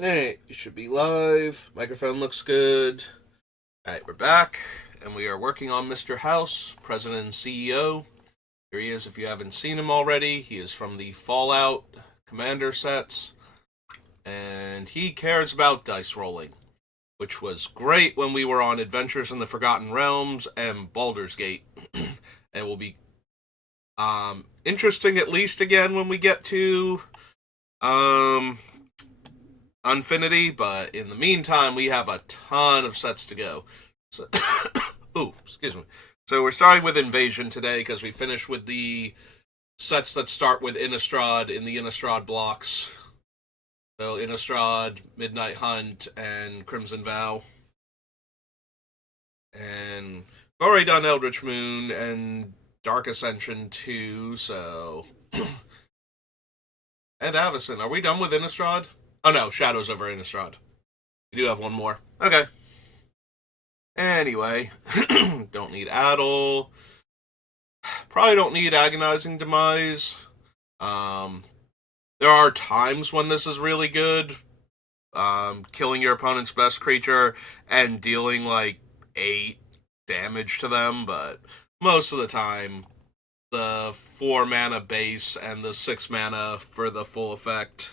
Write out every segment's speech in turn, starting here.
Alright, you should be live. Microphone looks good. Alright, we're back, and we are working on Mr. House, President and CEO. Here he is if you haven't seen him already. He is from the Fallout Commander sets, and he cares about dice rolling, which was great when we were on Adventures in the Forgotten Realms and Baldur's Gate. And will be interesting at least again when we get to um, Unfinity, but in the meantime, we have a ton of sets to go. So, ooh, excuse me. So we're starting with Invasion today because we finished with the sets that start with Innistrad in the Innistrad blocks. So Innistrad, Midnight Hunt, and Crimson Vow. And we've already done Eldritch Moon and Dark Ascension too, so... and Avacyn. Are we done with Innistrad? Oh no, Shadows over Innistrad. We do have one more. Okay. Anyway, don't need Addle. Probably don't need Agonizing Demise. Um, there are times when this is really good. Killing your opponent's best creature and dealing like 8 damage to them, but most of the time, the 4 mana base and the 6 mana for the full effect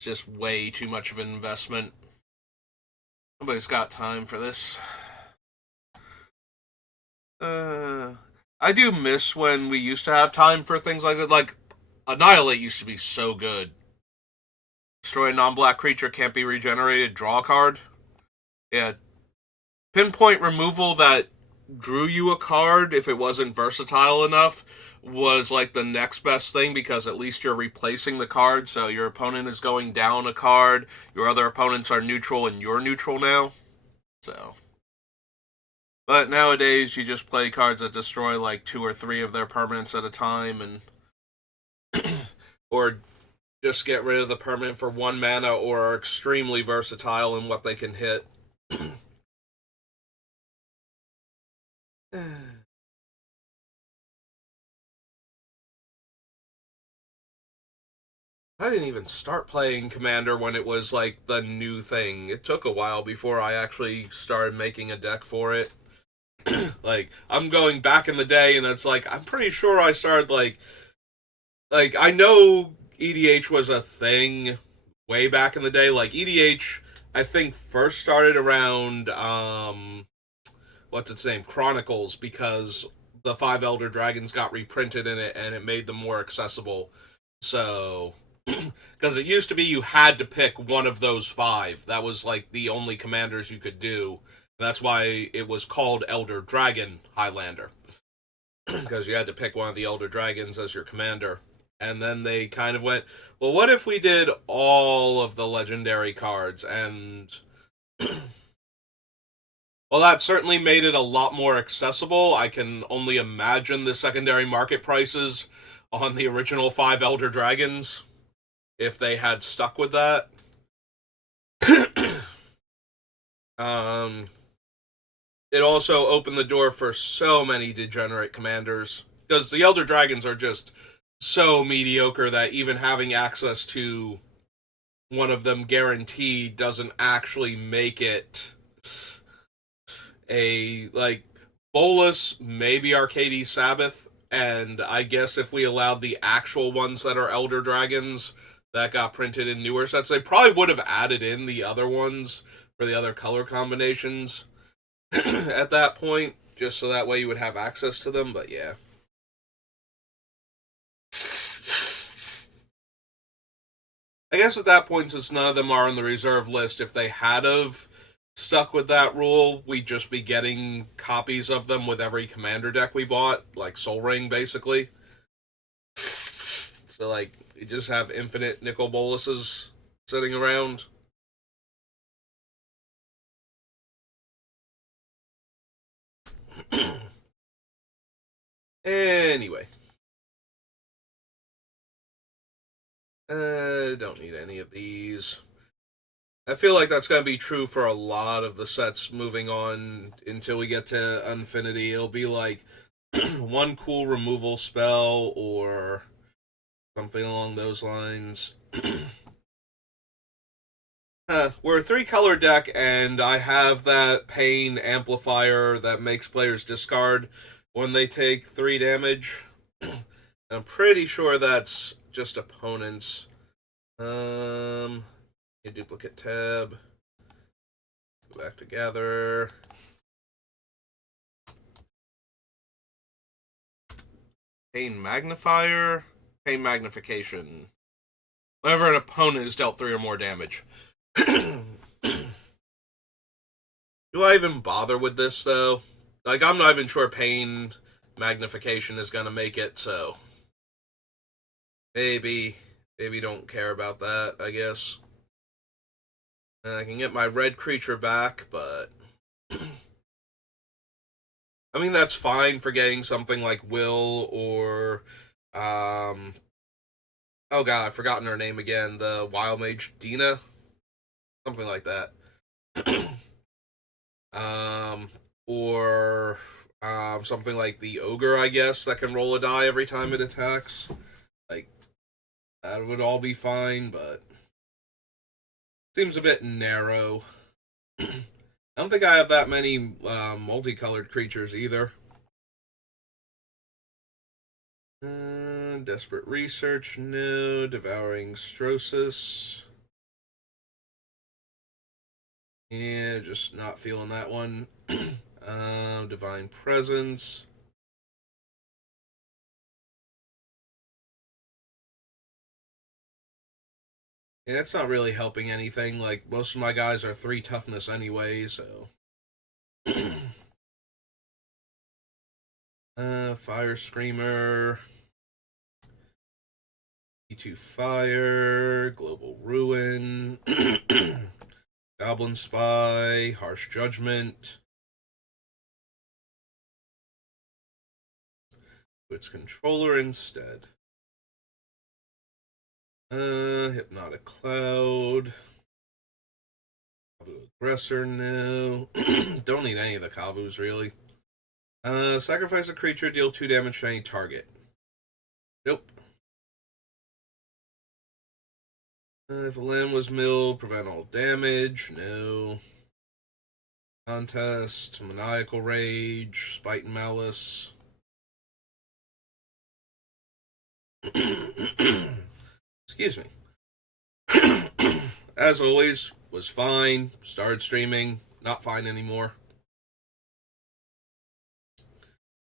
is just way too much of an investment. Nobody's got time for this. I do miss when we used to have time for things like that. Like, Annihilate used to be so good. Destroy a non-black creature, can't be regenerated, draw a card. Yeah. Pinpoint removal that drew you a card, if it wasn't versatile enough, was like the next best thing because at least you're replacing the card, so your opponent is going down a card, your other opponents are neutral, and you're neutral now. So. But nowadays, you just play cards that destroy like 2 or 3 of their permanents at a time, and or just get rid of the permanent for 1 mana, or are extremely versatile in what they can hit. I didn't even start playing Commander when it was like the new thing. It took a while before I actually started making a deck for it. Like, I'm going back in the day, and it's like I'm pretty sure I started like I know EDH was a thing way back in the day. Like EDH, I think first started around what's its name, Chronicles, because the 5 Elder Dragons got reprinted in it, and it made them more accessible. So, because it used to be you had to pick one of those 5. That was like the only commanders you could do. That's why it was called Elder Dragon Highlander, because you had to pick one of the Elder Dragons as your commander. And then they kind of went, well, what if we did all of the legendary cards? And well, that certainly made it a lot more accessible. I can only imagine the secondary market prices on the original 5 Elder Dragons if they had stuck with that. um, it also opened the door for so many degenerate commanders because the Elder Dragons are just so mediocre that even having access to one of them guaranteed doesn't actually make it a like Bolus, maybe Arcady Sabbath, and I guess if we allowed the actual ones that are Elder Dragons that got printed in newer sets, they probably would have added in the other ones for the other color combinations at that point, just so that way you would have access to them, but yeah. I guess at that point, since none of them are on the reserve list, if they had of stuck with that rule, we'd just be getting copies of them with every commander deck we bought, like Sol Ring, basically. So, like, you just have infinite Nicol Boluses sitting around. Anyway. Don't need any of these. I feel like that's going to be true for a lot of the sets moving on until we get to Unfinity. It'll be like one cool removal spell or something along those lines. We're a 3-color deck, and I have that pain amplifier that makes players discard when they take 3 damage. I'm pretty sure that's just opponents. A duplicate tab. Go back together. Pain magnifier. Pain magnification. Whenever an opponent is dealt 3 or more damage. Do I even bother with this, though? Like, I'm not even sure pain magnification is gonna make it, so maybe don't care about that, I guess. And I can get my red creature back, but I mean that's fine for getting something like Will or oh god, I've forgotten her name again, the Wild Mage Dina, something like that. um or something like the Ogre, I guess, that can roll a die every time it attacks. Like, that would all be fine, but seems a bit narrow. I don't think I have that many multicolored creatures either. Desperate Research, no. Devouring Strosis. Yeah, just not feeling that one. Divine Presence. Yeah, it's not really helping anything. Like, most of my guys are 3 toughness anyway, so. Fire Screamer. E2 Fire. Global Ruin. Goblin Spy. Harsh Judgment. Its controller instead. Hypnotic Cloud. Kavu Aggressor, no. Don't need any of the Kavus, really. Sacrifice a creature, deal 2 damage to any target. Nope. If a land was milled, prevent all damage. No. Contest, Maniacal Rage, Spite and Malice. Excuse me. As always, was fine. Started streaming, not fine anymore.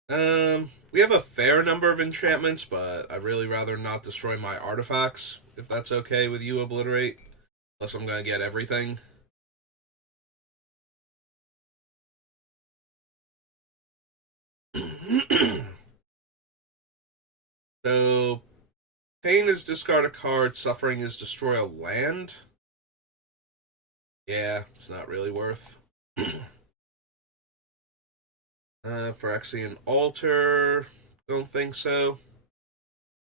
We have a fair number of enchantments, but I'd really rather not destroy my artifacts, if that's okay with you, Obliterate. Unless I'm gonna get everything. So, pain is discard a card, suffering is destroy a land. Yeah, it's not really worth. Phyrexian Altar, don't think so.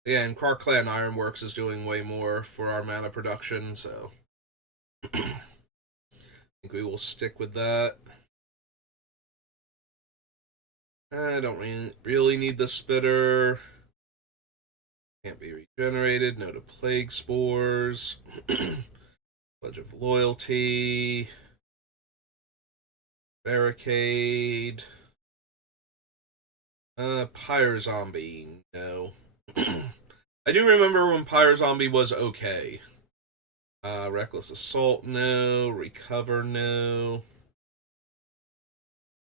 Yeah, and Krark Clan Ironworks is doing way more for our mana production, so I think we will stick with that. I don't really need the Spitter. Can't be regenerated. No to Plague Spores. Pledge of Loyalty. Barricade. Pyre Zombie. No. I do remember when Pyre Zombie was okay. Reckless Assault, no. Recover, no.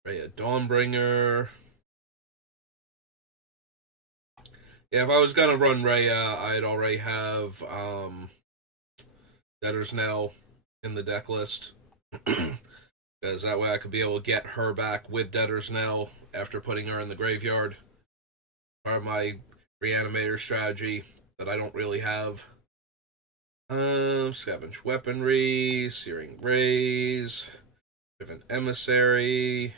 Raya Dawnbringer. Yeah, if I was gonna run Raya, I'd already have Debtor's Knell in the deck list. Because that way I could be able to get her back with Debtor's Knell after putting her in the graveyard. Part of my reanimator strategy that I don't really have. Scavenge Weaponry, Searing Rays, Driven Emissary,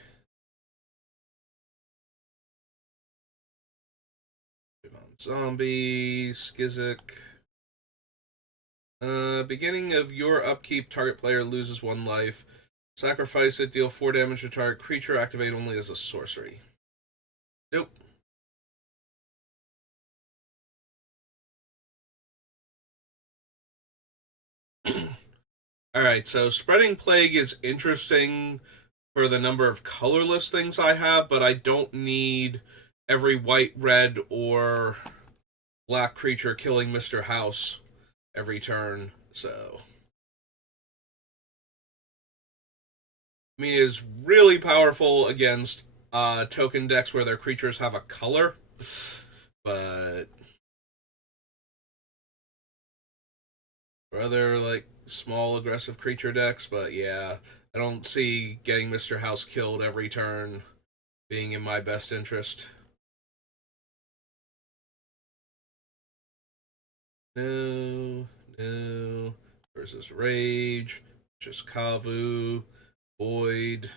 Zombie, Skizik. Beginning of your upkeep, target player loses 1 life. Sacrifice it, deal 4 damage to target creature, activate only as a sorcery. Nope. Alright, so Spreading Plague is interesting for the number of colorless things I have, but I don't need every white, red, or black creature killing Mr. House every turn, so. I mean, it's really powerful against token decks where their creatures have a color, but for other, like, small aggressive creature decks, but yeah, I don't see getting Mr. House killed every turn being in my best interest. No, no. Versus Rage, just Kavu, Void,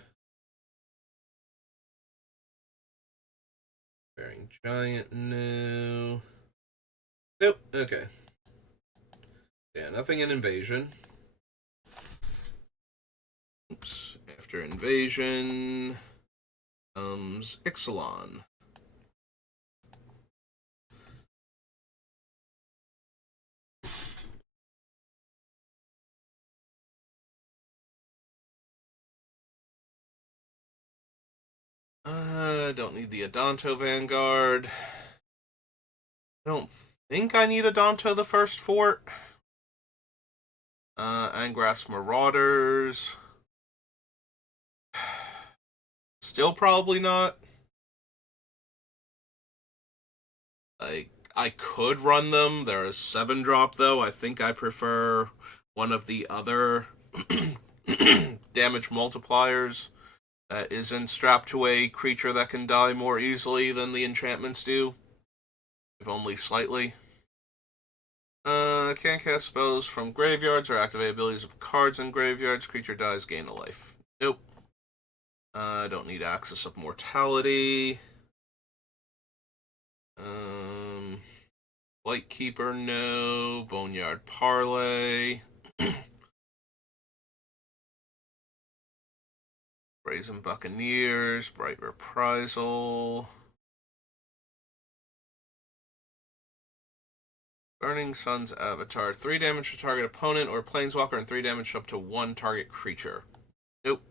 Bearing Giant, no. Nope, okay. Yeah, nothing in Invasion. Oops. After Invasion comes Ixalan. Don't need the Adanto Vanguard. I don't think I need Adanto the First Fort. Angrath's Marauders. Still probably not. Like, I could run them. They're a 7-drop, though. I think I prefer one of the other damage multipliers that isn't strapped to a creature that can die more easily than the enchantments do, if only slightly. Can't cast spells from graveyards or activate abilities of cards in graveyards. Creature dies, gain a life. Nope. Don't need Axis of Mortality. Lightkeeper, no. Boneyard Parlay. Brazen Buccaneers, Bright Reprisal. Burning Sun's Avatar. 3 damage to target opponent or planeswalker and 3 damage up to 1 target creature. Nope.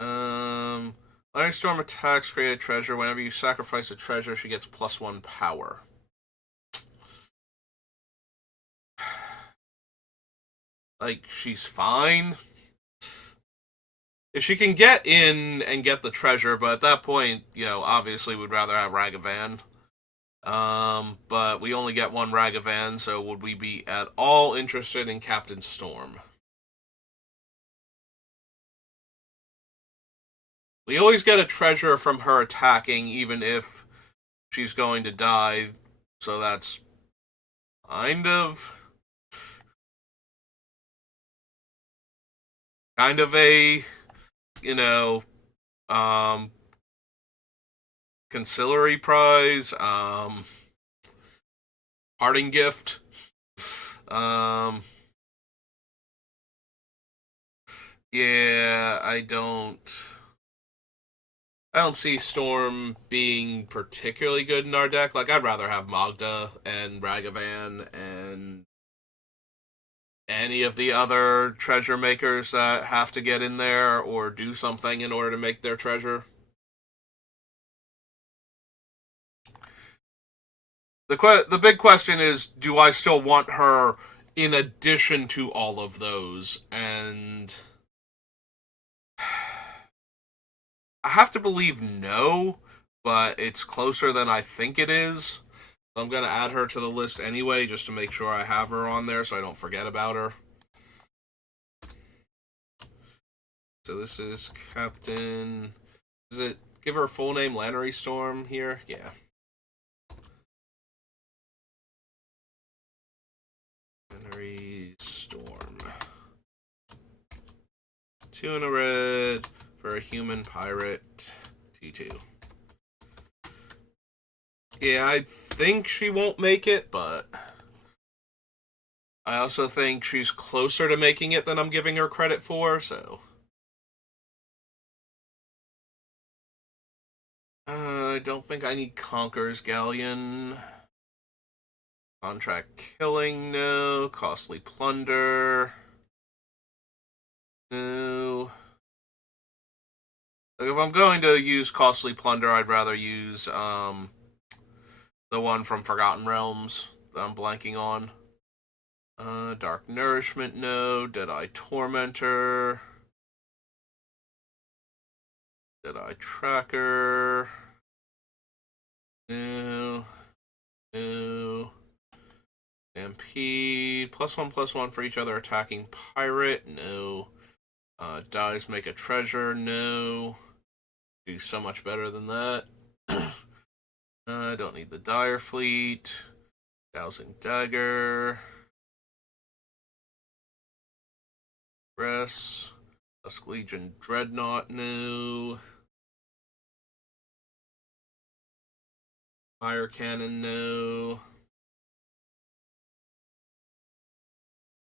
Lightning Storm attacks, create a treasure. Whenever you sacrifice a treasure, she gets +1 power. Like, she's fine. If she can get in and get the treasure, but at that point, obviously we'd rather have Ragavan. But we only get one Ragavan, so would we be at all interested in Captain Storm? We always get a treasure from her attacking, even if she's going to die, so that's kind of a, conciliary prize, parting gift. Yeah, I don't see Storm being particularly good in our deck. Like, I'd rather have Magda and Ragavan and any of the other treasure makers that have to get in there or do something in order to make their treasure. The big question is, do I still want her in addition to all of those? And I have to believe no, but it's closer than I think it is. I'm going to add her to the list anyway, just to make sure I have her on there so I don't forget about her. So this is Captain... Does it give her full name Lannery Storm here? Yeah. Lannery Storm. 2 in a red for a human pirate. 2/2. Yeah, I think she won't make it, but I also think she's closer to making it than I'm giving her credit for, so... I don't think I need Conqueror's Galleon. Contract Killing, no. Costly Plunder. No. Like, if I'm going to use Costly Plunder, I'd rather use the one from Forgotten Realms that I'm blanking on. Dark Nourishment, no. Deadeye Tormentor. Deadeye Tracker. No. No. Stampede. +1/+1 for each other attacking pirate. No. Dies make a treasure. No. Do so much better than that. I don't need the Dire Fleet. Dowsing Dagger. Rest. Dusk Legion Dreadnought. No. Fire Cannon. No.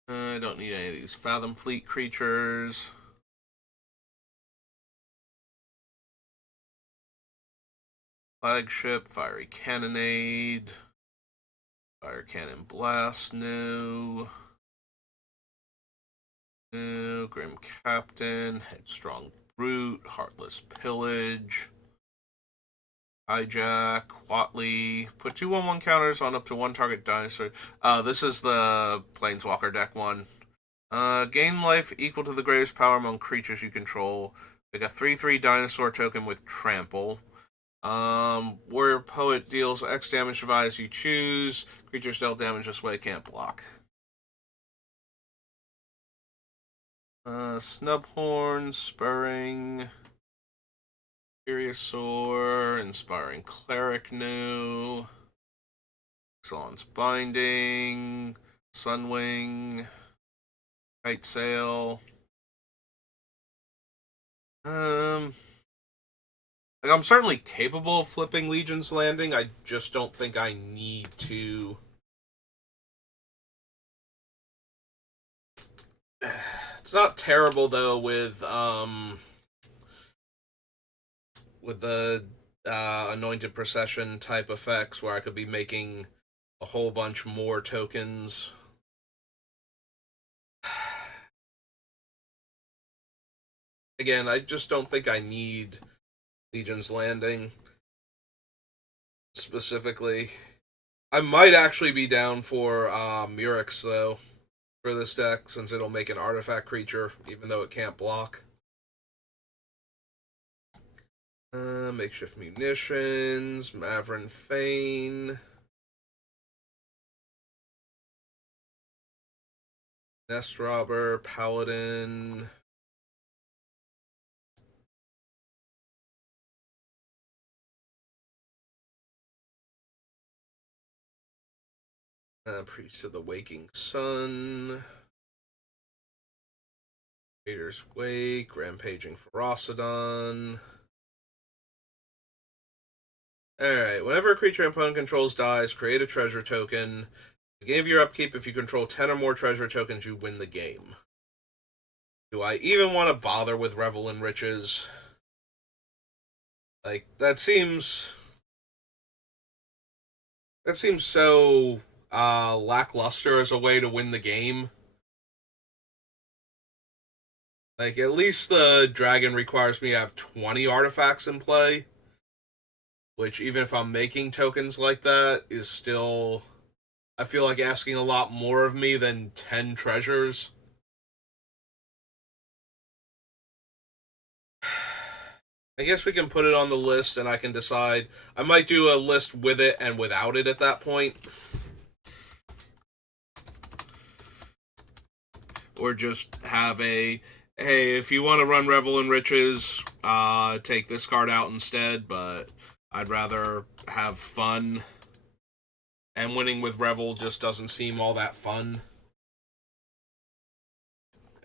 I don't need any of these Fathom Fleet creatures. Flagship, Fiery Cannonade, Fire Cannon Blast, no. No, Grim Captain, Headstrong Brute, Heartless Pillage, Hijack, Watley. Put 2/1/1 counters on up to one target dinosaur. This is the Planeswalker deck one. Gain life equal to the greatest power among creatures you control. Pick a 3/3 dinosaur token with Trample. Warrior Poet deals X damage to as you choose. Creatures dealt damage this way can't block. Snubhorn, Spurring, Furiosaur, Inspiring Cleric, no. Excellence Binding, Sunwing, Kite Sail. Like, I'm certainly capable of flipping Legion's Landing. I just don't think I need to. It's not terrible though with the Anointed Procession type effects where I could be making a whole bunch more tokens. Again, I just don't think I need Legion's Landing specifically. I might actually be down for Murex though for this deck since it'll make an artifact creature even though it can't block. Makeshift Munitions, Mavrin Fane, Nest Robber, Paladin. Priest of the Waking Sun. Vader's Wake, Rampaging Ferocidon. Alright, whenever a creature your opponent controls dies, create a treasure token. At the beginning of your upkeep, if you control 10 or more treasure tokens, you win the game. Do I even want to bother with Revel in Riches? Like, that seems so lackluster as a way to win the game. Like, at least the dragon requires me to have 20 artifacts in play. Which, even if I'm making tokens like that, is still, I feel like, asking a lot more of me than 10 treasures. I guess we can put it on the list and I can decide. I might do a list with it and without it at that point. Or just have a, hey, if you want to run Revel in Riches, take this card out instead, but I'd rather have fun. And winning with Revel just doesn't seem all that fun.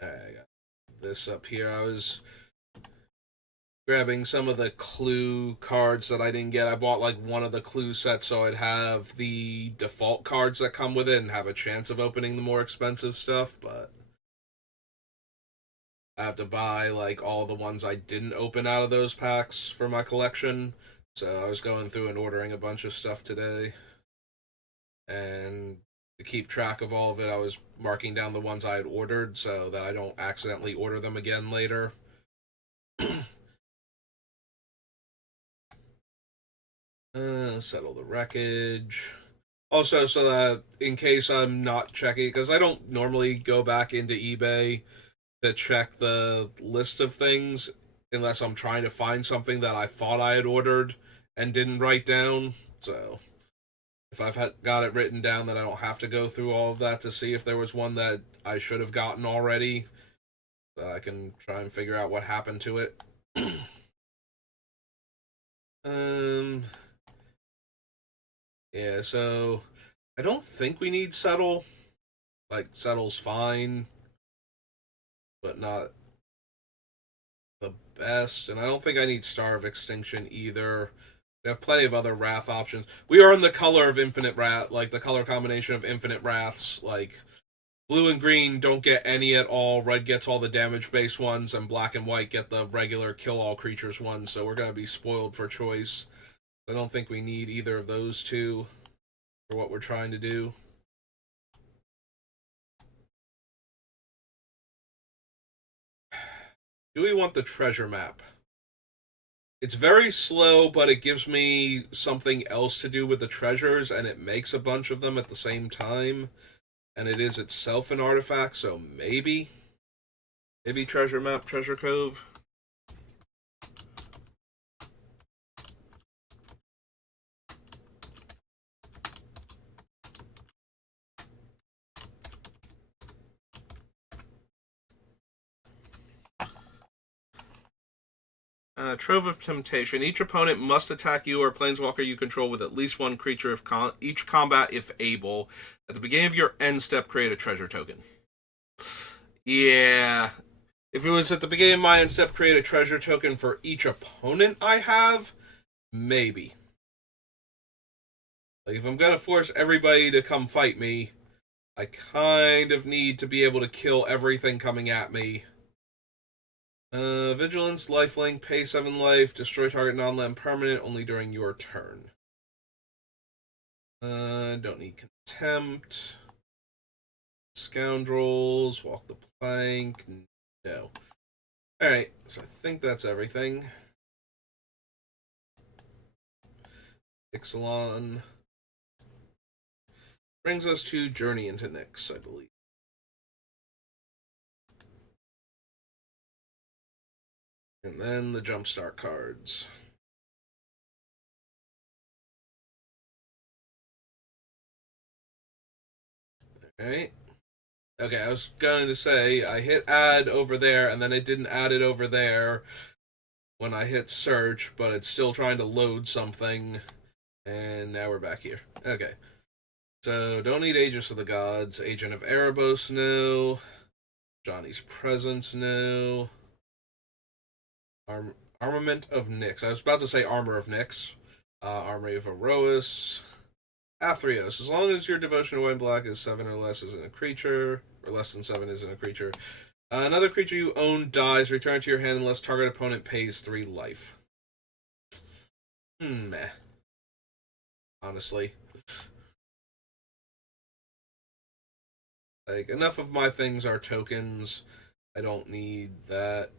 Alright, I got this up here. I was grabbing some of the clue cards that I didn't get. I bought like one of the clue sets so I'd have the default cards that come with it and have a chance of opening the more expensive stuff, but I have to buy like all the ones I didn't open out of those packs for my collection. So I was going through and ordering a bunch of stuff today. And to keep track of all of it, I was marking down the ones I had ordered so that I don't accidentally order them again later. Settle the wreckage. Also, so that in case I'm not checking, because I don't normally go back into eBay to check the list of things unless I'm trying to find something that I thought I had ordered and didn't write down. So if I've got it written down, then I don't have to go through all of that to see if there was one that I should have gotten already. So I can try and figure out what happened to it. um. Yeah, so I don't think we need settle. Like settle's fine, but not the best. And I don't think I need Star of Extinction either. We have plenty of other Wrath options. We are in the color of Infinite Wrath, like the color combination of Infinite Wraths. Like blue and green don't get any at all. Red gets all the damage based ones, and black and white get the regular kill all creatures ones. So we're gonna be spoiled for choice. I don't think we need either of those two for what we're trying to do. Do we want the treasure map? It's very slow, but it gives me something else to do with the treasures, and it makes a bunch of them at the same time. And it is itself an artifact, so maybe. Maybe treasure map, treasure cove. Trove of Temptation. Each opponent must attack you or planeswalker you control with at least one creature of each combat if able. At the beginning of your end step, create a treasure token. Yeah. If it was at the beginning of my end step, create a treasure token for each opponent I have, maybe. Like, if I'm gonna force everybody to come fight me, I kind of need to be able to kill everything coming at me. Vigilance, lifelink, pay 7 life, destroy target non-land permanent only during your turn. Don't need contempt. Scoundrels, walk the plank. No. Alright, so I think that's everything. Ixalan. Brings us to Journey into Nyx, I believe. And then the Jumpstart cards. Alright. Okay, I was going to say, I hit add over there, and then it didn't add it over there when I hit search, but it's still trying to load something. And now we're back here. Okay. So, don't need Aegis of the Gods. Agent of Erebos, no. Johnny's Presence, no. Armament of Nyx. I was about to say Armor of Nyx. Armory of Erois. Athreos. As long as your devotion to white and black is 7 or less isn't a creature, or less than 7 isn't a creature. Another creature you own dies. Return it to your hand unless target opponent pays 3 life. Meh. Honestly. Like, enough of my things are tokens. I don't need that.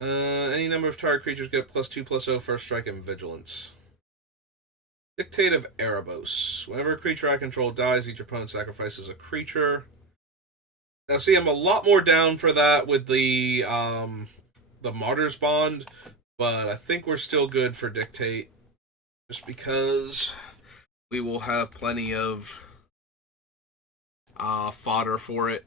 Any number of target creatures get +2/+0 first strike and vigilance. Dictate of Erebos. Whenever a creature I control dies, each opponent sacrifices a creature. Now, see, I'm a lot more down for that with the Martyr's Bond, but I think we're still good for Dictate, just because we will have plenty of fodder for it.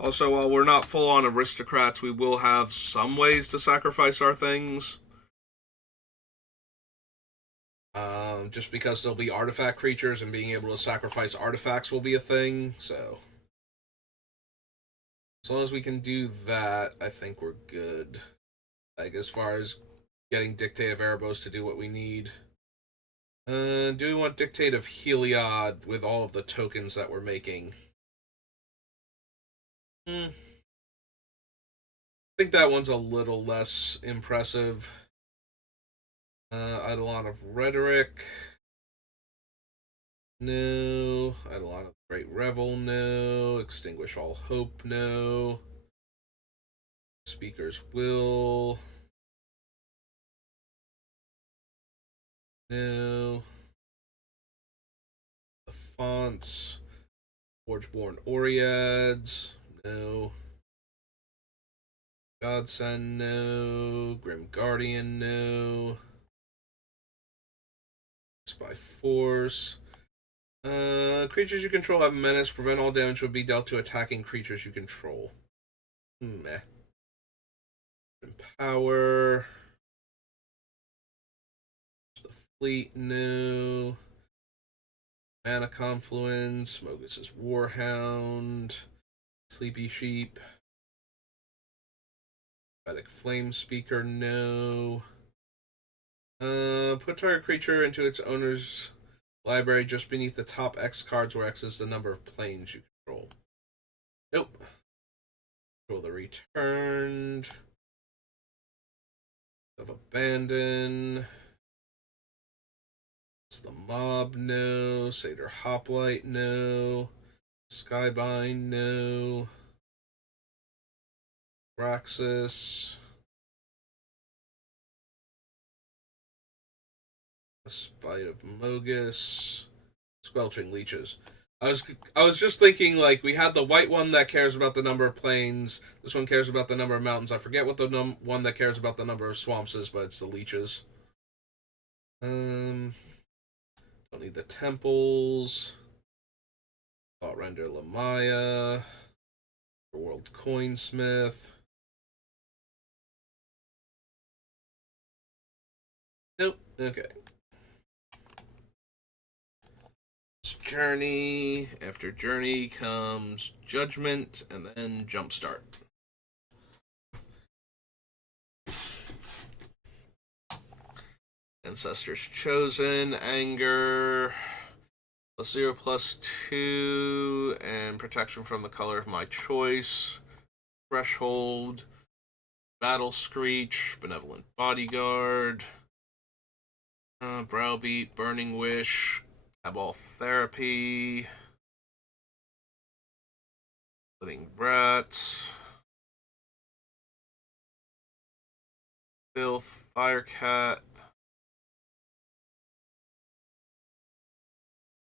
Also, while we're not full-on aristocrats, we will have some ways to sacrifice our things. Just because there'll be artifact creatures, and being able to sacrifice artifacts will be a thing, so... As long as we can do that, I think we're good. Like, as far as getting Dictate of Erebos to do what we need. Do we want Dictate of Heliod with all of the tokens that we're making? think that one's a little less impressive. Eidolon of Rhetoric. No. Eidolon of Great Revel. No. Extinguish All Hope. No. Speaker's Will. No. The Fonts. Forgeborn Oreads. No. Godsend. No. Grim Guardian. No. By Force. Creatures you control have menace. Prevent all damage will be dealt to attacking creatures you control. Meh. Power. The Fleet, no. Mana Confluence. Mogus's Warhound. Sleepy Sheep. Prophetic Flame Speaker, no. Put target creature into its owner's library just beneath the top X cards, where X is the number of planes you control. Nope. Control the returned. Of Abandon. It's the Mob, no. Satyr Hoplite, no. Skybind, no. Raxus. Spite of Mogus. Squelching Leeches. I was just thinking, like, we had the white one that cares about the number of plains. This one cares about the number of mountains. I forget what the one that cares about the number of swamps is, but it's the Leeches. Don't need the temples. Thought Render Lamaya. World Coinsmith. Nope. Okay. Journey. After Journey comes Judgment, and then Jumpstart. Ancestors Chosen, Anger, +0/+2, and Protection from the color of my choice. Threshold, Battle Screech, Benevolent Bodyguard, Browbeat, Burning Wish, Cabal Therapy, Living Rats, Filth, Firecat,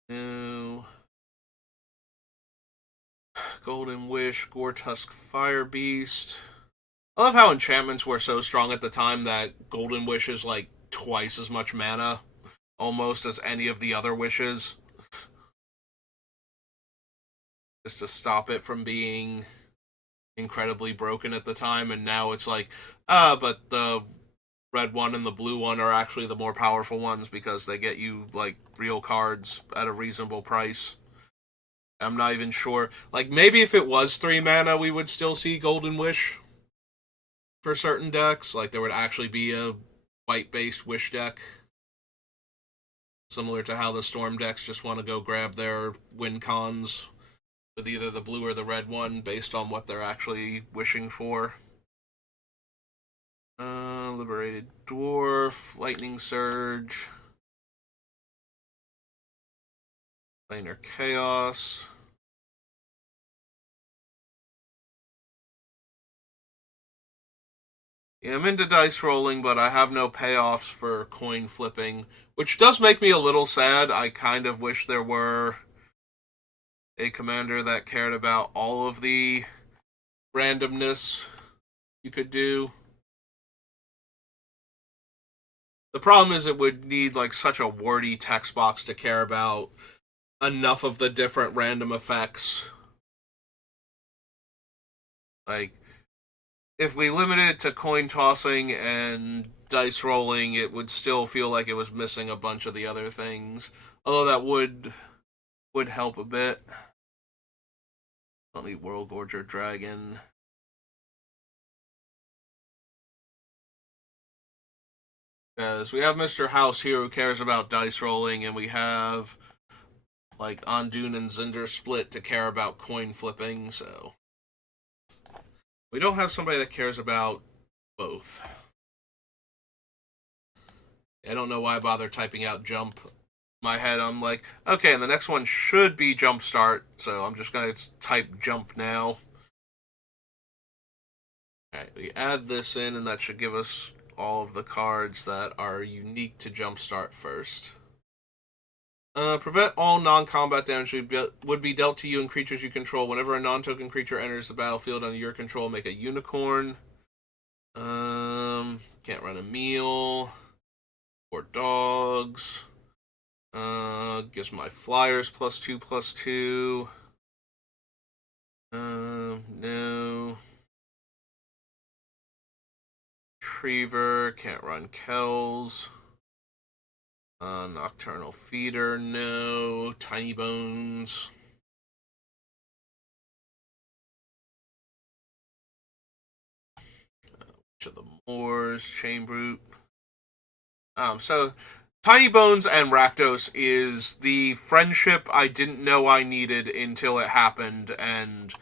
no. Golden Wish, Goretusk Firebeast. I love how enchantments were so strong at the time that Golden Wish is like twice as much mana, almost, as any of the other wishes. Just to stop it from being incredibly broken at the time, and now it's like, but the red one and the blue one are actually the more powerful ones because they get you, like, real cards at a reasonable price. I'm not even sure. Like, maybe if it was 3 mana, we would still see Golden Wish for certain decks. Like, there would actually be a white-based Wish deck. Similar to how the Storm decks just want to go grab their win cons with either the blue or the red one based on what they're actually wishing for. Liberated Dwarf, Lightning Surge, Planar Chaos. Yeah, I'm into dice rolling, but I have no payoffs for coin flipping, which does make me a little sad. I kind of wish there were a commander that cared about all of the randomness you could do. The problem is it would need like such a wordy text box to care about enough of the different random effects. Like, if we limited it to coin tossing and dice rolling, it would still feel like it was missing a bunch of the other things. Although that would help a bit. Don't need World Gorger Dragon. Because we have Mr. House here who cares about dice rolling, and we have like Ondune and Zndrsplt to care about coin flipping, so We don't have somebody that cares about both. I don't know why I bother typing out jump. My head, I'm like, okay, and the next one should be jump start, so I'm just gonna type jump now. Alright, we add this in, and that should give us all of the cards that are unique to Jumpstart first. Prevent all non-combat damage would be dealt to you and creatures you control. Whenever a non-token creature enters the battlefield under your control, make a unicorn. Can't run a meal. 4 dogs. Gives my flyers +2/+2. No. Retriever, can't run Kells. Nocturnal Feeder, no. Tiny Bones. Witch of the Moors, Chain Brute. So Tiny Bones and Rakdos is the friendship I didn't know I needed until it happened, and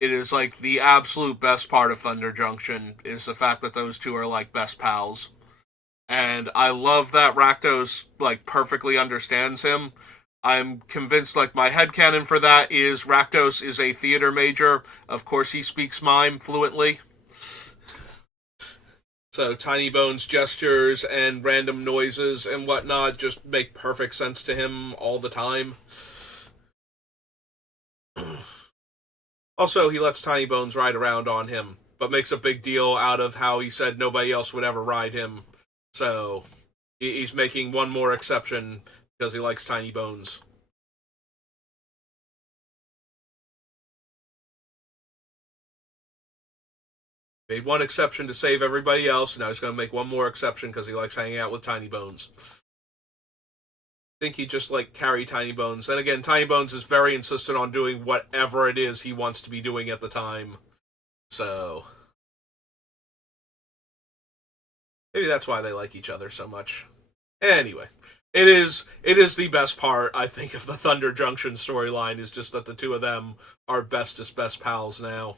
it is like the absolute best part of Thunder Junction is the fact that those two are like best pals. And I love that Rakdos like perfectly understands him. I'm convinced like my headcanon for that is Rakdos is a theater major. Of course he speaks mime fluently. So Tiny Bones gestures and random noises and whatnot just make perfect sense to him all the time. Also, he lets Tiny Bones ride around on him, but makes a big deal out of how he said nobody else would ever ride him. So he's making one more exception because he likes Tiny Bones. Made one exception to save everybody else, and now he's going to make one more exception because he likes hanging out with Tiny Bones. I think he just like carry Tiny Bones. And again, Tiny Bones is very insistent on doing whatever it is he wants to be doing at the time. So maybe that's why they like each other so much. Anyway, it is the best part, I think, of the Thunder Junction storyline is just that the two of them are bestest best pals now.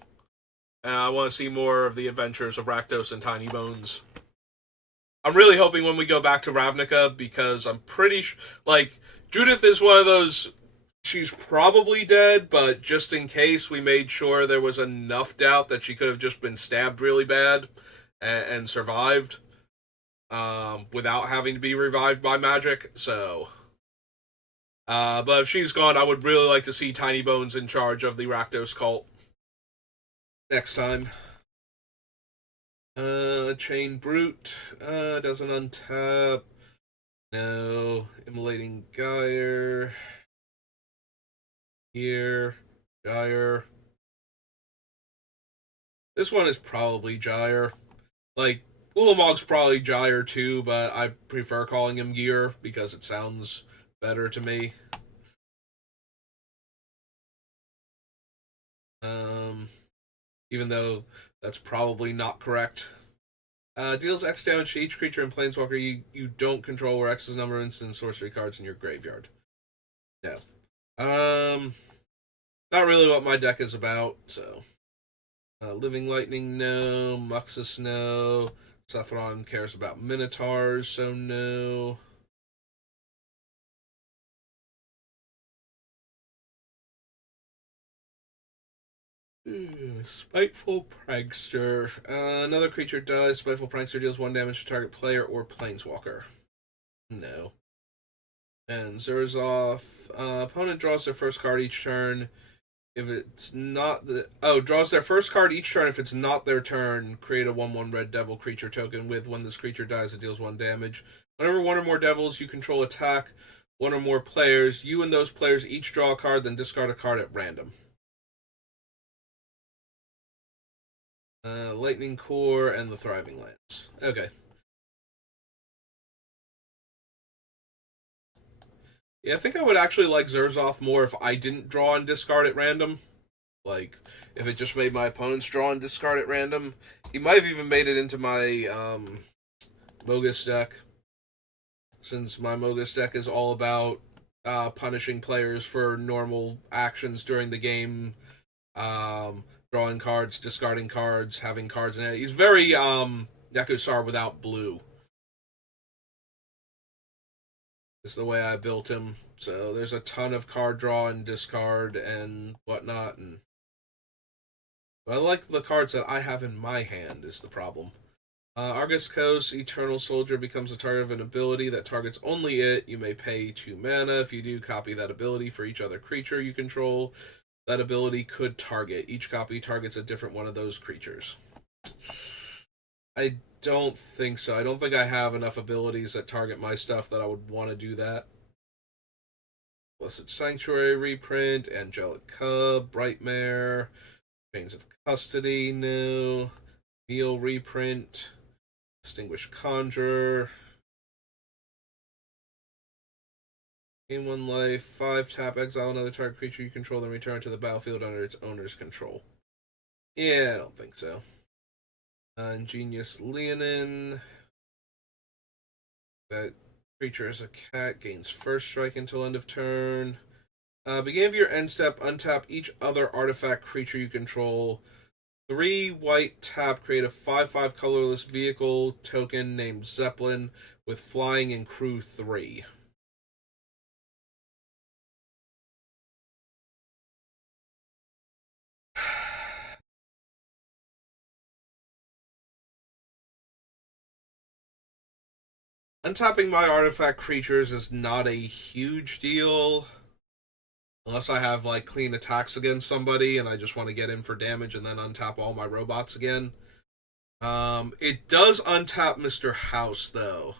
And I want to see more of the adventures of Rakdos and Tiny Bones. I'm really hoping when we go back to Ravnica, because I'm pretty like, Judith is one of those, she's probably dead, but just in case, we made sure there was enough doubt that she could have just been stabbed really bad and survived without having to be revived by magic, so... but if she's gone, I would really like to see Tiny Bones in charge of the Rakdos cult next time. Chain Brute, doesn't untap. No. Immolating Gyre. Here. Gyre. This one is probably Gyre. Like, Ulamog's probably Gyre too, but I prefer calling him Gear because it sounds better to me. Even though that's probably not correct. Deals X damage to each creature and planeswalker you don't control, where X is the number of instant sorcery cards in your graveyard. No. Not really what my deck is about, so. Living Lightning, no. Muxus, no. Sethron cares about Minotaurs, so no. Spiteful Prankster. Another creature dies. Spiteful Prankster deals 1 damage to target player or planeswalker. No. And Zerzoth. Opponent draws their first card each turn. If it's not the... Oh, draws their first card each turn. If it's not their turn, create a 1/1 red devil creature token with when this creature dies, it deals 1 damage. Whenever one or more devils you control attack one or more players, you and those players each draw a card, then discard a card at random. Lightning Core and the Thriving Lands. Okay. Yeah, I think I would actually like Zerzoth more if I didn't draw and discard at random. Like, if it just made my opponents draw and discard at random. He might have even made it into my Mogus deck. Since my Mogus deck is all about punishing players for normal actions during the game. drawing cards, discarding cards, having cards in it. He's very Yakusar without blue. Is the way I built him. So there's a ton of card draw and discard and whatnot, and but I like the cards that I have in my hand is the problem. Argus Coast, Eternal Soldier becomes a target of an ability that targets only it. You may pay 2 mana. If you do, copy that ability for each other creature you control. That ability could target. Each copy targets a different one of those creatures. I don't think so. I don't think I have enough abilities that target my stuff that I would want to do that. Blessed Sanctuary reprint, Angelic Cub, Brightmare, Chains of Custody, no. Meal reprint, Distinguished Conjurer. Gain 1 life, 5 tap, exile another target creature you control, then return to the battlefield under its owner's control. Yeah, I don't think so. Ingenious Leonin. That creature is a cat, gains first strike until end of turn. Beginning of your end step, untap each other artifact creature you control. 3 white tap, create a 5/5 colorless vehicle token named Zeppelin with flying and crew 3. Untapping my artifact creatures is not a huge deal. Unless I have like clean attacks against somebody and I just want to get in for damage and then untap all my robots again. It does untap Mr. House though.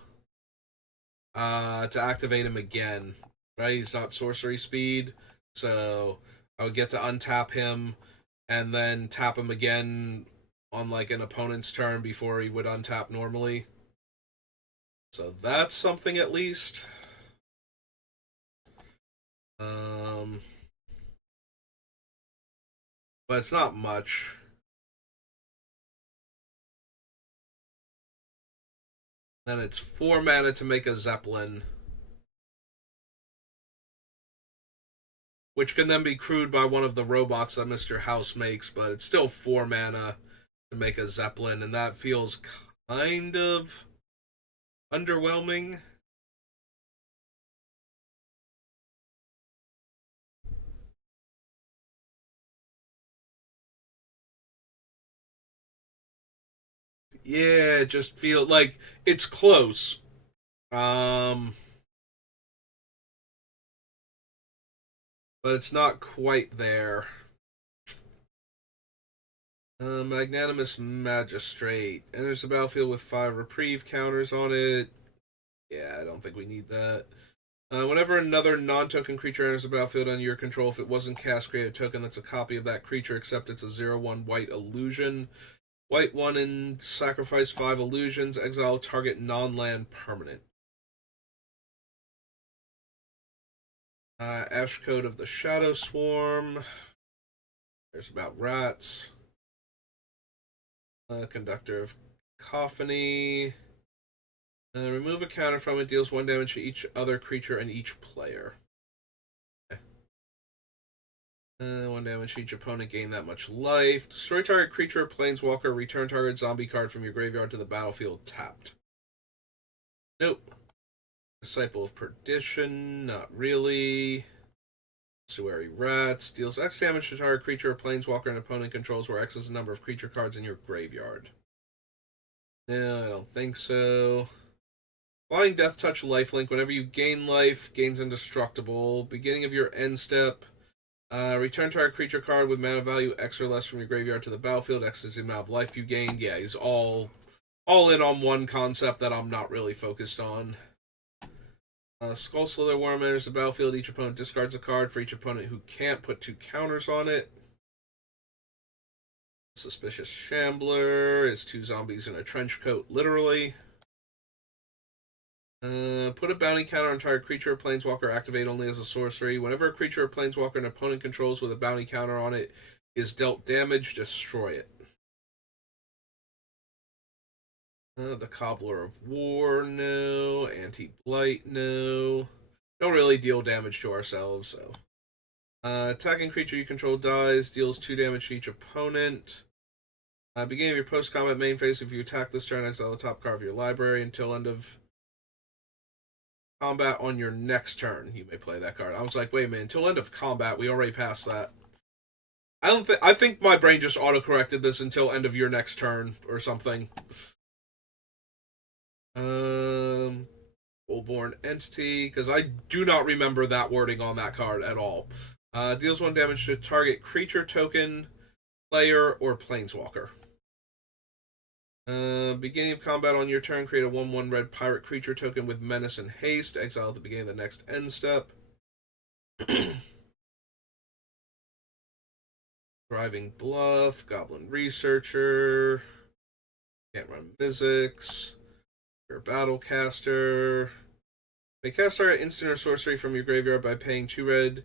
To activate him again. Right? He's not sorcery speed. So I would get to untap him and then tap him again on like an opponent's turn before he would untap normally. So that's something at least. But it's not much. Then it's 4 mana to make a Zeppelin, which can then be crewed by one of the robots that Mr. House makes, but it's still 4 mana to make a Zeppelin, and that feels kind of underwhelming. Yeah, it just feel like it's close. Um, but it's not quite there. Magnanimous Magistrate enters the battlefield with 5 reprieve counters on it. Yeah, I don't think we need that. Whenever another non-token creature enters the battlefield under your control, if it wasn't cast, create a token that's a copy of that creature, except it's a 0/1 white illusion. White 1 and sacrifice 5 illusions. Exile target non-land permanent. Ash Code of the Shadow Swarm. There's about rats. Conductor of Cacophony. Remove a counter from it, deals 1 damage to each other creature and each player. 1 damage to each opponent, gain that much life. Destroy target creature, planeswalker, return target zombie card from your graveyard to the battlefield tapped. Nope. Disciple of Perdition, not really. Suary Rats, deals X damage to target creature or planeswalker an opponent controls, where X is the number of creature cards in your graveyard. No, I don't think so. Flying Death Touch Lifelink. Whenever you gain life, gains indestructible. Beginning of your end step. Return target creature card with mana value X or less from your graveyard to the battlefield. X is the amount of life you gained. Yeah, he's all in on one concept that I'm not really focused on. Skull Slither Worm enters the battlefield. Each opponent discards a card for each opponent who can't put 2 counters on it. Suspicious Shambler is 2 zombies in a trench coat, literally. Put a bounty counter on target creature or planeswalker, activate only as a sorcery. Whenever a creature or planeswalker an opponent controls with a bounty counter on it is dealt damage, destroy it. The Cobbler of War, no. Anti-Blight, no. Don't really deal damage to ourselves, so. Attacking creature you control dies, deals 2 damage to each opponent. Beginning of your post-combat main phase, if you attack this turn, exile the top card of your library until end of combat on your next turn. You may play that card. I was like, wait a minute, until end of combat, we already passed that. I think my brain just auto-corrected this until end of your next turn or something. Fullborn Entity, because I do not remember that wording on that card at all. Deals 1 damage to target creature, token, player, or planeswalker. Beginning of combat on your turn, create a 1/1 red pirate creature token with menace and haste. Exile at the beginning of the next end step. Driving Bluff, Goblin Researcher, can't run Mizzix, your Battlecaster. May cast target instant or sorcery from your graveyard by paying 2 red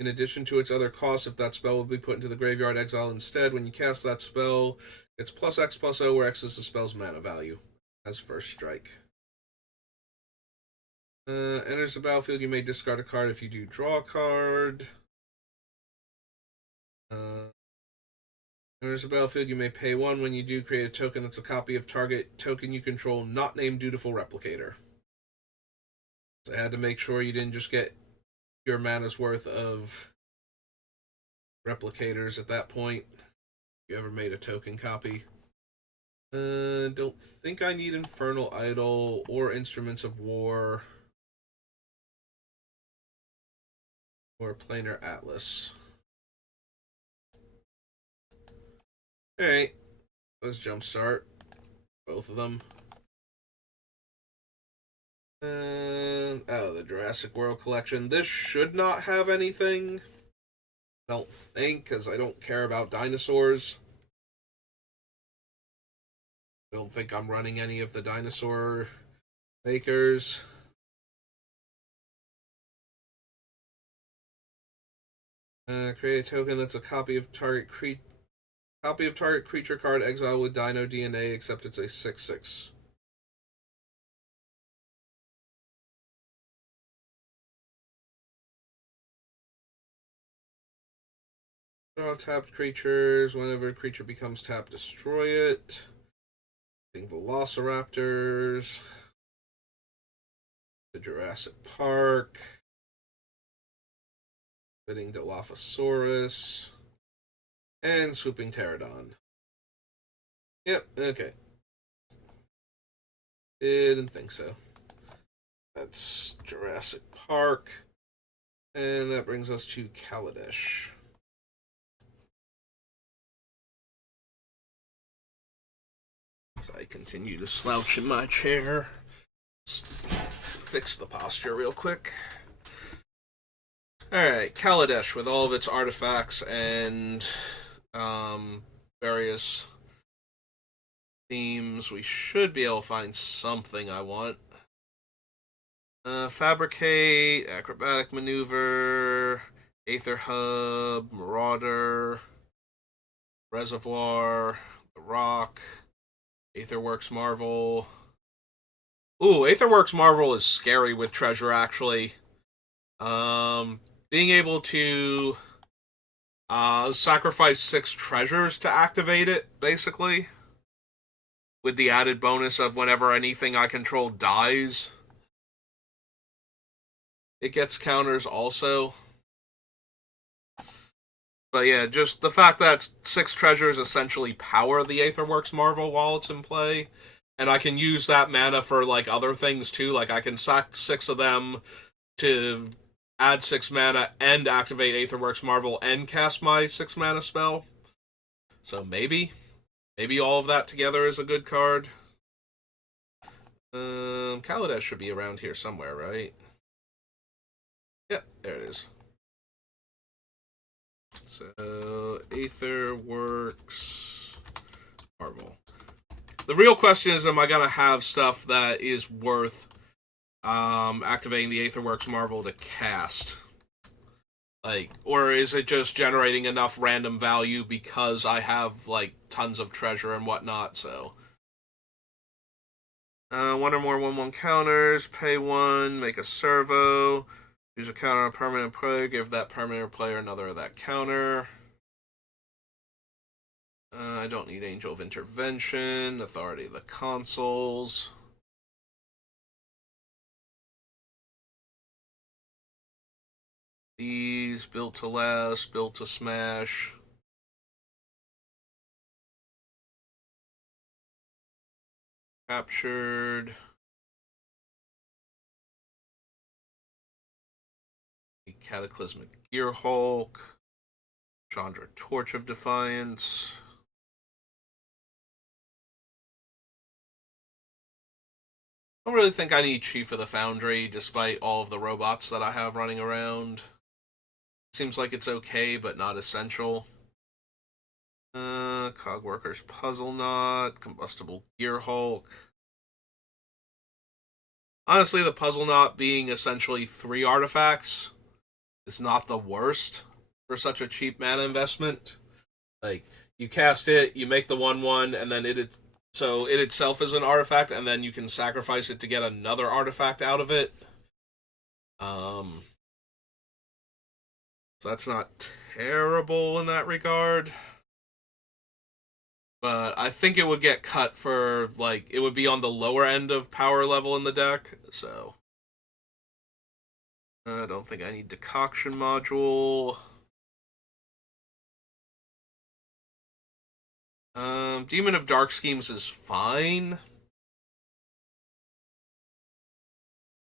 in addition to its other costs. If that spell will be put into the graveyard, exile instead. When you cast that spell, it's +X/+O, where X is the spell's mana value as first strike. Enters the battlefield, you may discard a card. If you do, draw a card. Enters the battlefield, you may pay 1. When you do, create a token that's a copy of target token you control, not named Dutiful Replicator. So I had to make sure you didn't just get your mana's worth of replicators at that point. If you ever made a token copy. Don't think I need Infernal Idol or Instruments of War or Planar Atlas. Alright, let's jumpstart both of them. The Jurassic World collection. This should not have anything. I don't think, because I don't care about dinosaurs. I don't think I'm running any of the dinosaur makers. Create a token that's a copy of target creature card, exile with Dino DNA, except it's a 6/6. Draw tapped creatures. Whenever a creature becomes tapped, destroy it. Velociraptors. The Jurassic Park. Fitting Dilophosaurus. And Swooping Pterodon. Yep, okay. Didn't think so. That's Jurassic Park. And that brings us to Kaladesh. As I continue to slouch in my chair. Let's fix the posture real quick. Alright, Kaladesh with all of its artifacts and various themes. We should be able to find something I want. Fabricate, Acrobatic Maneuver, Aether Hub, Marauder, Reservoir, The Rock, Aetherworks Marvel. Ooh, Aetherworks Marvel is scary with treasure, actually. Being able to sacrifice 6 treasures to activate it, basically. With the added bonus of whenever anything I control dies, it gets counters also. But yeah, just the fact that 6 treasures essentially power the Aetherworks Marvel while it's in play. And I can use that mana for, like, other things, too. Like, I can sack 6 of them to add 6 mana and activate Aetherworks Marvel and cast my 6 mana spell. So maybe all of that together is a good card. Kaladesh should be around here somewhere, right? Yep, there it is. So, Aetherworks Marvel. The real question is, am I going to have stuff that is worth activating the Aetherworks Marvel to cast? Like, or is it just generating enough random value because I have, like, tons of treasure and whatnot, so. 1 or more 1/1 counters, pay 1, make a servo, Use a counter on a permanent player, give that permanent player another of that counter. I don't need Angel of Intervention, Authority of the Consuls. These, built to last, built to smash. Captured. Cataclysmic Gearhulk. Chandra Torch of Defiance. I don't really think I need Chief of the Foundry, despite all of the robots that I have running around. Seems like it's okay, but not essential. Cogworker's Puzzle Knot, Combustible Gearhulk. Honestly, the Puzzle Knot being essentially 3 artifacts is not the worst for such a cheap mana investment. Like, you cast it, you make the 1/1, and then it itself is an artifact, and then you can sacrifice it to get another artifact out of it. So that's not terrible in that regard. But I think it would get cut for, like, it would be on the lower end of power level in the deck, so. I don't think I need Decoction Module. Demon of Dark Schemes is fine.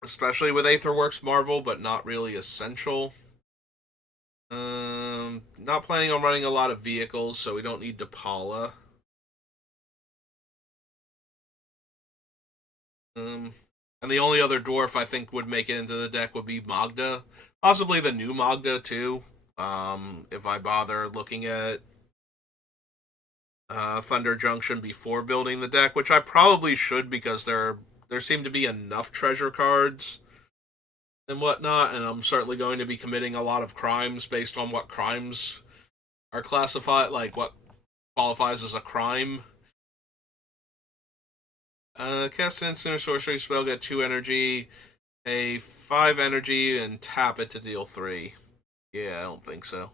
Especially with Aetherworks Marvel, but not really essential. Not planning on running a lot of vehicles, so we don't need Depala. And the only other dwarf I think would make it into the deck would be Magda. Possibly the new Magda, too. If I bother looking at Thunder Junction before building the deck, which I probably should because there seem to be enough treasure cards and whatnot, and I'm certainly going to be committing a lot of crimes based on what crimes are classified, like what qualifies as a crime. Cast an instant or sorcery spell, get 2 energy, pay 5 energy, and tap it to deal 3. Yeah, I don't think so.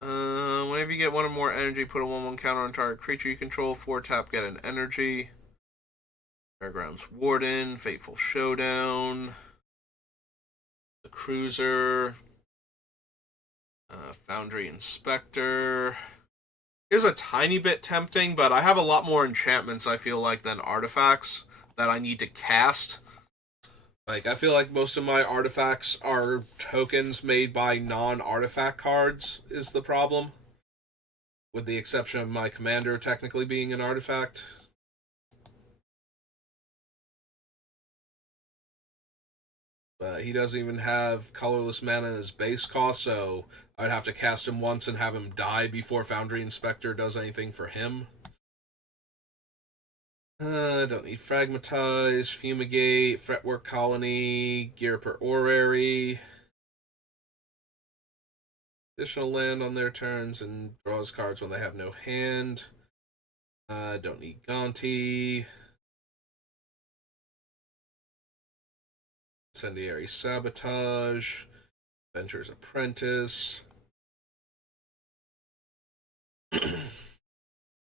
Whenever you get 1 or more energy, put a 1/1 counter on target creature you control. 4 tap, get an energy. Fairgrounds Warden, Fateful Showdown, the Cruiser, Foundry Inspector. Is a tiny bit tempting, but I have a lot more enchantments, I feel like, than artifacts that I need to cast. Like, I feel like most of my artifacts are tokens made by non-artifact cards, is the problem. With the exception of my commander technically being an artifact. But he doesn't even have colorless mana as base cost, so I'd have to cast him once and have him die before Foundry Inspector does anything for him. Don't need Fragmentize, Fumigate, Fretwork Colony, Gear per Orrery. Additional land on their turns and draws cards when they have no hand. Don't need Gonti. Incendiary Sabotage. Venture's Apprentice.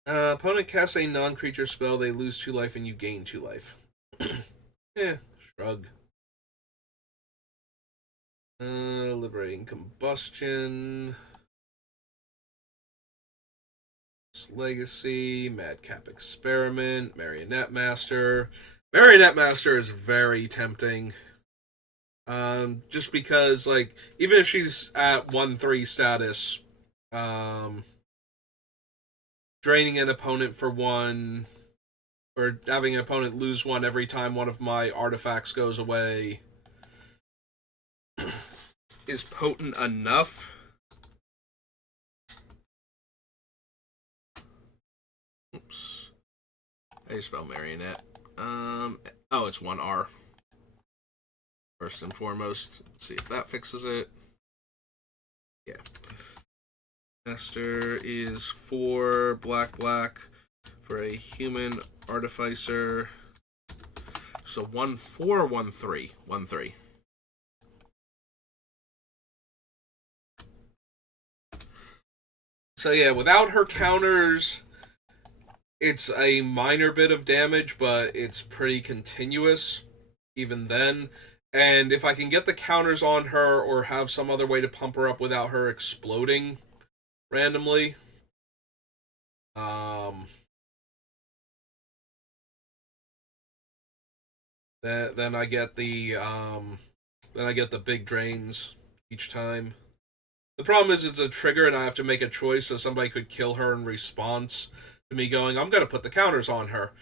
Opponent casts a non-creature spell, they lose 2 life and you gain 2 life. Shrug. Liberating Combustion. Legacy, Madcap Experiment, Marionette Master. Marionette Master is very tempting. Just because, like, even if she's at 1/3 status, draining an opponent for 1, or having an opponent lose 1 every time one of my artifacts goes away is potent enough. Oops. How do you spell marionette? Oh, it's 1 R. First and foremost. Let's see if that fixes it. Yeah. Master is 4 black for a human artificer. So 1-4, 1-3. 1-3. So yeah, without her counters, it's a minor bit of damage, but it's pretty continuous even then. And if I can get the counters on her or have some other way to pump her up without her exploding randomly, um, then I get the big drains each time. The problem is it's a trigger and I have to make a choice, so somebody could kill her in response to me going, I'm gonna put the counters on her.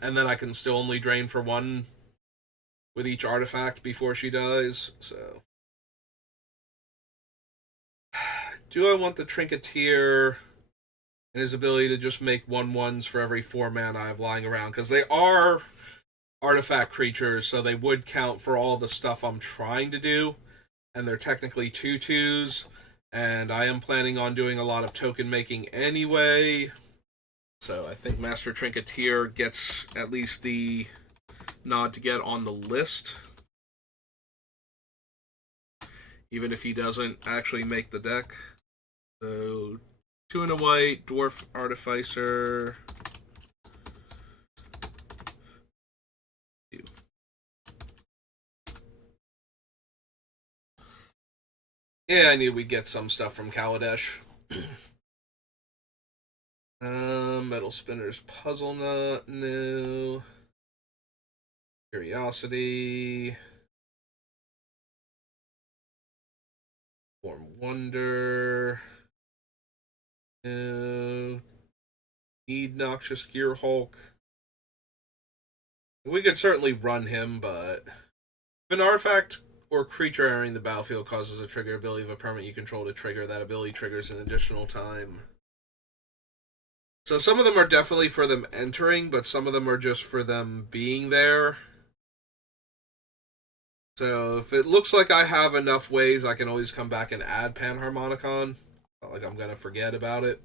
And then I can still only drain for one with each artifact before she dies, so. Do I want the Trinketeer and his ability to just make 1/1s for every 4 mana I have lying around? Because they are artifact creatures, so they would count for all the stuff I'm trying to do, and they're technically 2/2s, and I am planning on doing a lot of token making anyway. So I think Master Trinketeer gets at least the nod to get on the list, even if he doesn't actually make the deck. So 2 and a white, Dwarf Artificer. Yeah, I knew we'd get some stuff from Kaladesh. Metal Spinner's Puzzle Nut, no. Curiosity. Form Wonder. No. Need Noxious Gear Hulk. We could certainly run him, but if an artifact or creature entering the battlefield causes a trigger ability of a permanent you control to trigger, that ability triggers an additional time. So some of them are definitely for them entering, but some of them are just for them being there. So if it looks like I have enough ways, I can always come back and add Panharmonicon. Not like I'm gonna forget about it.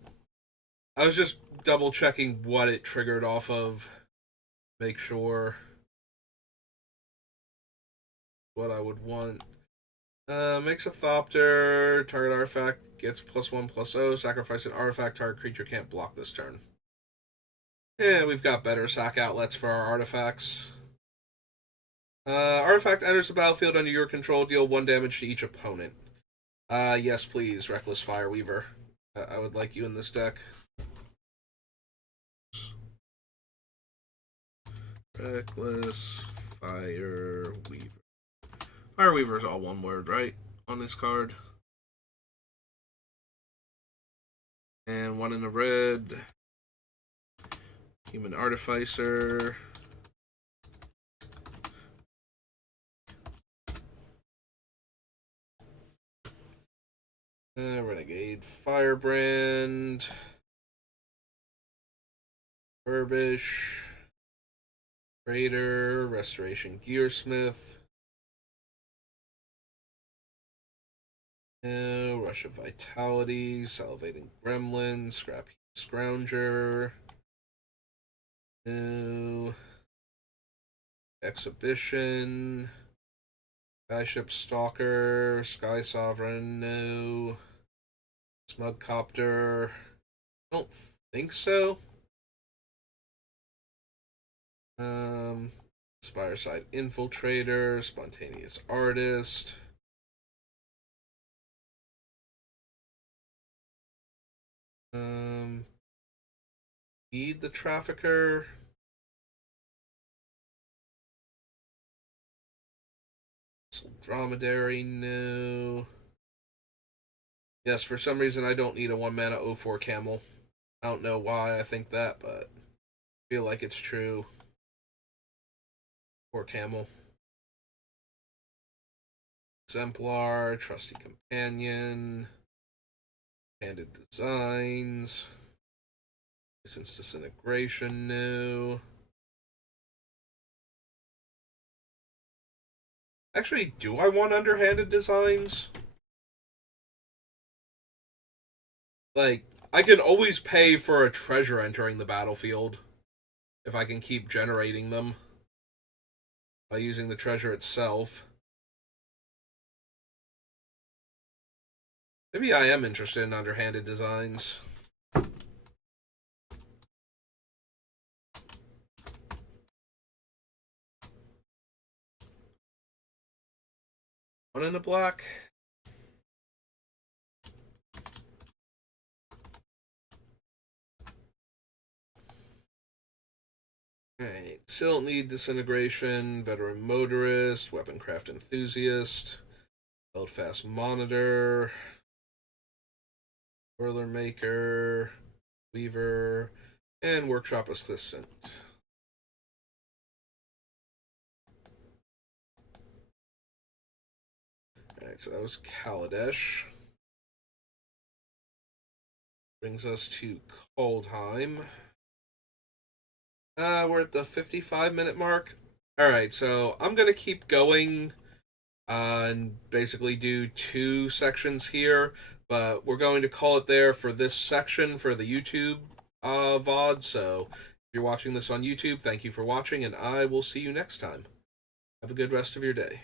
I was just double checking what it triggered off of. Make sure what I would want. Makes a Thopter. Target artifact gets +1/+0. Sacrifice an artifact. Target creature can't block this turn. Yeah, we've got better sack outlets for our artifacts. Artifact enters the battlefield under your control. Deal 1 damage to each opponent. Yes, please, Reckless Fireweaver. I would like you in this deck. Reckless Fireweaver. Fireweaver is all one word, right? On this card. And 1 in the red. Human Artificer. Renegade Firebrand. Furbish. Raider. Restoration Gearsmith. Rush of Vitality. Salivating Gremlin. Scrappy Scrounger. Exhibition. Skyship Stalker. Sky Sovereign. No. Smug Copter. Don't think so. Spireside Infiltrator. Spontaneous Artist. Feed the Trafficker. Dromedary, no. Yes, for some reason I don't need a 1 mana 04 camel. I don't know why I think that, but I feel like it's true. Poor camel. Exemplar, Trusty Companion, Handed Designs, License Disintegration, no. Actually, do I want Underhanded Designs? Like, I can always pay for a treasure entering the battlefield if I can keep generating them. by using the treasure itself. Maybe I am interested in underhanded designs. One in a black. Alright, still need disintegration, veteran motorist, weaponcraft enthusiast, build fast monitor, boiler maker, weaver, and workshop assistant. Alright, so that was Kaladesh. Brings us to Coldheim. We're at the 55-minute mark. Alright, so I'm going to keep going and basically do 2 sections here, but we're going to call it there for this section for the YouTube VOD. So if you're watching this on YouTube, thank you for watching, and I will see you next time. Have a good rest of your day.